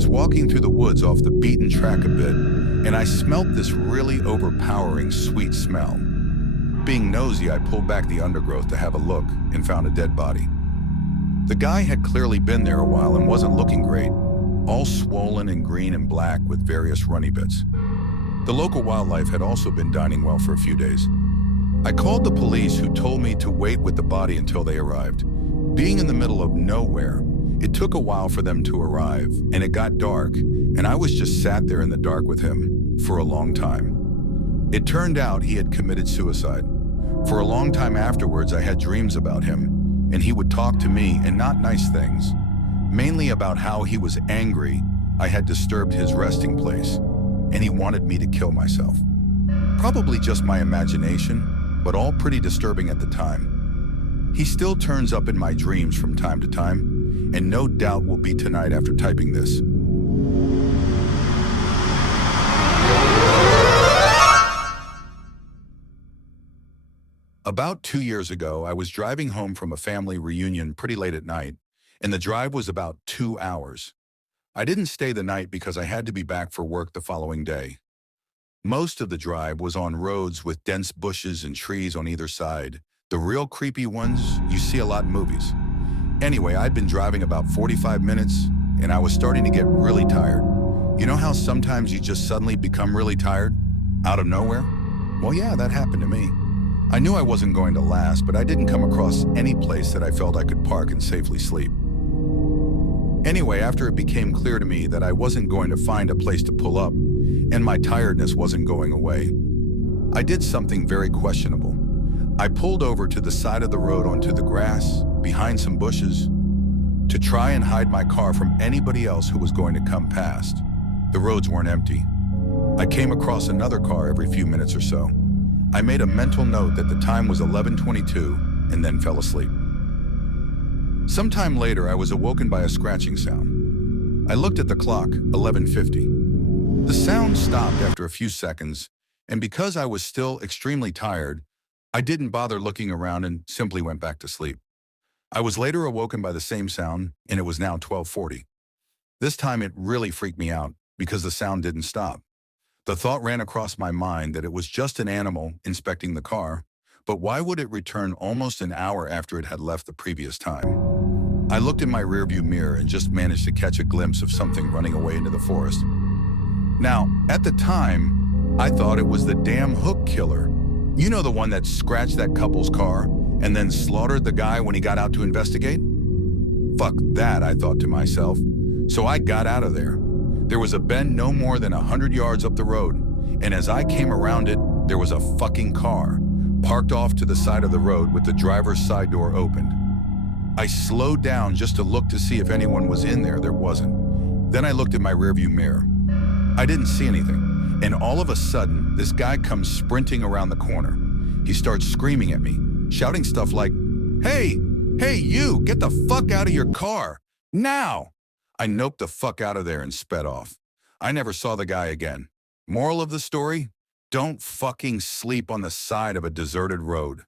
was walking through the woods off the beaten track a bit, and I smelt this really overpowering sweet smell. Being nosy, I pulled back the undergrowth to have a look and found a dead body. The guy had clearly been there a while and wasn't looking great, all swollen and green and black with various runny bits. The local wildlife had also been dining well for a few days. I called the police, who told me to wait with the body until they arrived. Being in the middle of nowhere, it took a while for them to arrive, and it got dark, and I was just sat there in the dark with him for a long time. It turned out he had committed suicide. For a long time afterwards, I had dreams about him, and he would talk to me, and not nice things, mainly about how he was angry I had disturbed his resting place, and he wanted me to kill myself. Probably just my imagination, but all pretty disturbing at the time. He still turns up in my dreams from time to time, and no doubt will be tonight after typing this. About 2 years ago, I was driving home from a family reunion pretty late at night, and the drive was about 2 hours. I didn't stay the night because I had to be back for work the following day. Most of the drive was on roads with dense bushes and trees on either side, the real creepy ones you see a lot in movies. Anyway, I'd been driving about 45 minutes, and I was starting to get really tired. You know how sometimes you just suddenly become really tired? Out of nowhere? Well, yeah, that happened to me. I knew I wasn't going to last, but I didn't come across any place that I felt I could park and safely sleep. Anyway, after it became clear to me that I wasn't going to find a place to pull up, and my tiredness wasn't going away, I did something very questionable. I pulled over to the side of the road onto the grass, behind some bushes, to try and hide my car from anybody else who was going to come past. The roads weren't empty. I came across another car every few minutes or so. I made a mental note that the time was 11:22 and then fell asleep. Sometime later, I was awoken by a scratching sound. I looked at the clock, 11:50. The sound stopped after a few seconds, and because I was still extremely tired, I didn't bother looking around and simply went back to sleep. I was later awoken by the same sound, and it was now 12:40. This time it really freaked me out because the sound didn't stop. The thought ran across my mind that it was just an animal inspecting the car, but why would it return almost an hour after it had left the previous time? I looked in my rearview mirror and just managed to catch a glimpse of something running away into the forest. Now, at the time, I thought it was the damn hook killer. You know, the one that scratched that couple's car and then slaughtered the guy when he got out to investigate? Fuck that, I thought to myself. So I got out of there. There was a bend no more than 100 yards up the road, and as I came around it, there was a fucking car, parked off to the side of the road with the driver's side door opened. I slowed down just to look to see if anyone was in there. There wasn't. Then I looked at my rearview mirror. I didn't see anything, and all of a sudden, this guy comes sprinting around the corner. He starts screaming at me, shouting stuff like, "Hey, you, get the fuck out of your car, now!" I noped the fuck out of there and sped off. I never saw the guy again. Moral of the story? Don't fucking sleep on the side of a deserted road.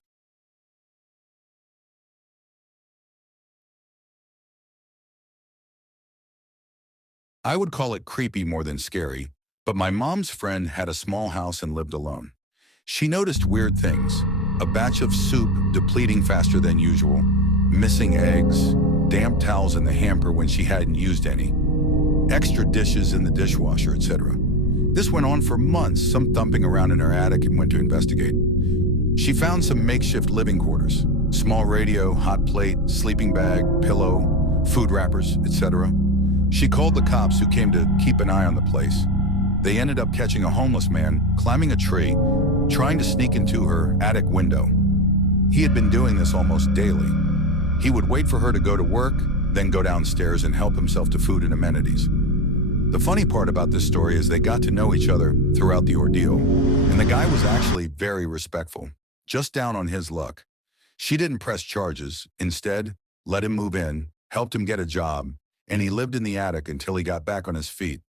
I would call it creepy more than scary, but my mom's friend had a small house and lived alone. She noticed weird things: a batch of soup depleting faster than usual, missing eggs, damp towels in the hamper when she hadn't used any, extra dishes in the dishwasher, etc. This went on for months, some thumping around in her attic, and went to investigate. She found some makeshift living quarters: small radio, hot plate, sleeping bag, pillow, food wrappers, etc. She called the cops, who came to keep an eye on the place. They ended up catching a homeless man climbing a tree, trying to sneak into her attic window. He had been doing this almost daily. He would wait for her to go to work, then go downstairs and help himself to food and amenities. The funny part about this story is they got to know each other throughout the ordeal, and the guy was actually very respectful, just down on his luck. She didn't press charges. Instead, let him move in, helped him get a job, and he lived in the attic until he got back on his feet.